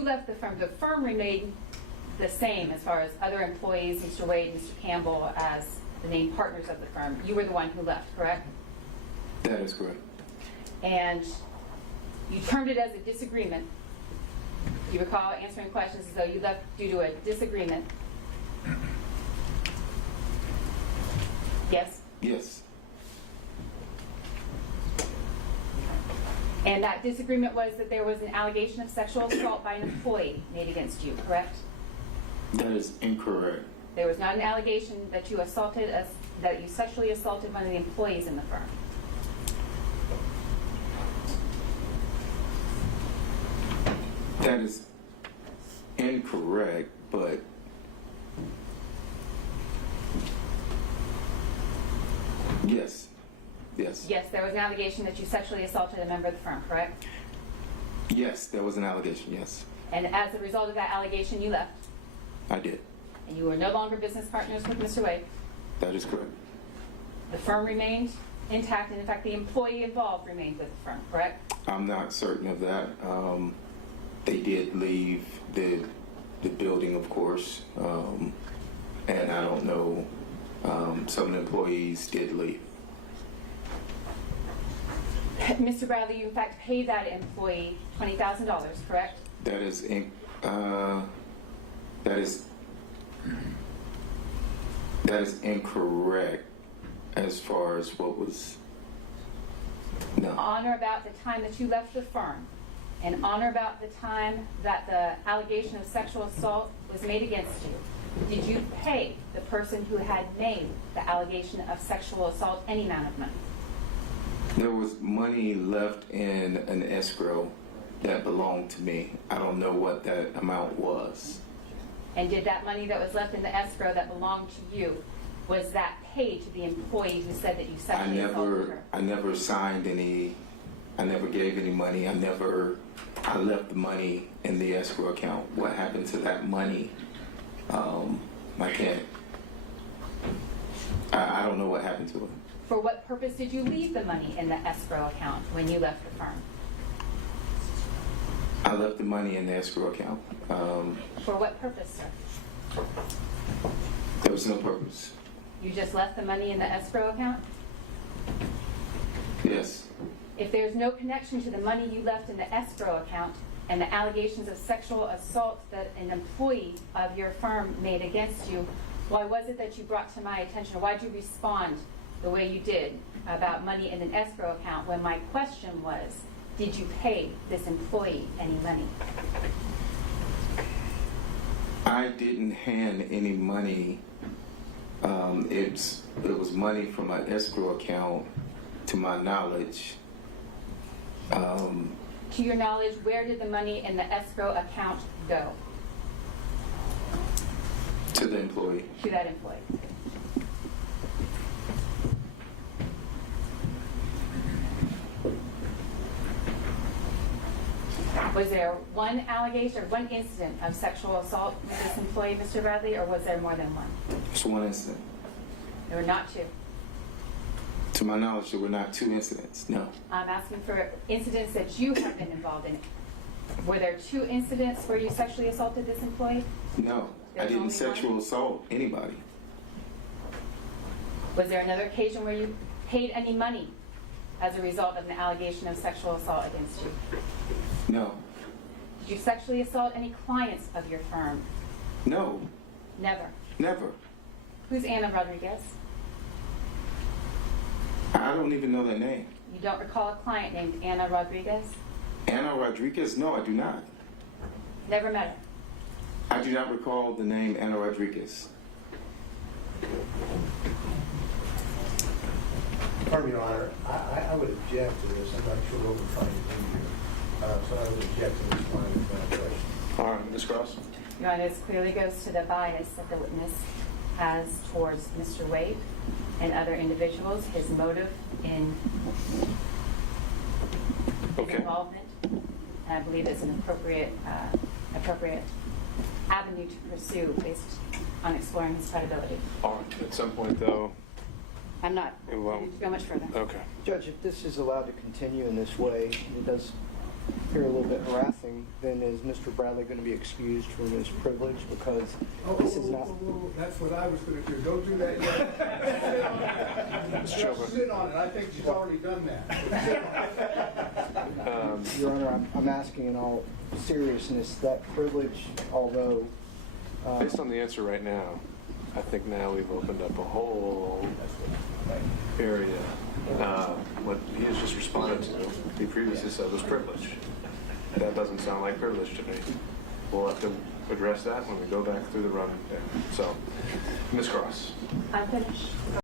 You left the firm remained the same as far as other employees, Mr. Wade, Mr. Campbell, as the named partners of the firm. You were the one who left, correct? That is correct. And you termed it as a disagreement. You recall answering questions as though you left due to a disagreement. Yes? Yes. And that disagreement was that there was an allegation of sexual assault by an employee made against you, correct? That is incorrect. There was not an allegation that you sexually assaulted one of the employees in the firm. That is incorrect, but yes. Yes. Yes, there was an allegation that you sexually assaulted a member of the firm, correct? Yes, there was an allegation, yes. And as a result of that allegation, you left. I did. And you were no longer business partners with Mr. Wade. That is correct. The firm remained intact, and in fact, the employee involved remained with the firm, correct? I'm not certain of that. They did leave the building, of course, and I don't know. Some employees did leave. Mr. Bradley, you in fact paid that employee $20,000, correct? That is incorrect as far as what was. No. On or about the time that you left the firm, and on or about the time that the allegation of sexual assault was made against you, did you pay the person who had made the allegation of sexual assault any amount of money? There was money left in an escrow that belonged to me. I don't know what that amount was. And did that money that was left in the escrow that belonged to you, was that paid to the employee who said that you sexually assaulted her? I never signed any, I never gave any money. I left the money in the escrow account. What happened to that money? I don't know what happened to it. For what purpose did you leave the money in the escrow account when you left the firm? I left the money in the escrow account. For what purpose, sir? There was no purpose. You just left the money in the escrow account? Yes. If there's no connection to the money you left in the escrow account and the allegations of sexual assault that an employee of your firm made against you, why was it that you brought to my attention, or why did you respond the way you did about money in an escrow account when my question was, did you pay this employee any money? I didn't hand any money. It was money from my escrow account, to my knowledge. To your knowledge, where did the money in the escrow account go? To the employee. To that employee. Was there one allegation or one incident of sexual assault with this employee, Mr. Bradley, or was there more than one? Just one incident. There were not two. To my knowledge, there were not two incidents. No. I'm asking for incidents that you have been involved in. Were there two incidents where you sexually assaulted this employee? No. I There's didn't only sexual one? assault anybody. Was there another occasion where you paid any money as a result of an allegation of sexual assault against you? No. Did you sexually assault any clients of your firm? No. Never. Never. Who's Anna Rodriguez? I don't even know their name. You don't recall a client named Anna Rodriguez? Anna Rodriguez? No, I do not. Never met her. I do not recall the name Anna Rodriguez. Pardon me, Your Honor, I would object to this. I'm not sure what we're trying to do here. So I would object to this line of question. All right, Ms. Cross. Your Honor, this clearly goes to the bias that the witness has towards Mr. Wade and other individuals, his motive in his involvement. And I believe it's an appropriate avenue to pursue based on exploring his credibility. All right, at some point, though. I'm not Well, going to go much further. Okay. Judge, if this is allowed to continue in this way, it does here a little bit harassing, then is Mr. Bradley going to be excused from his privilege because this is not... That's what I was going to do. Don't do that yet. Mr. Just Chopra. sit on it. I think she's already done that. Your Honor, I'm asking in all seriousness, that privilege, although... Based on the answer right now, I think now we've opened up a whole area. What he has just responded to, he previously said was privilege. That doesn't sound like privilege to me. We'll have to address that when we go back through the run there. So, Ms. Cross. I'm finished.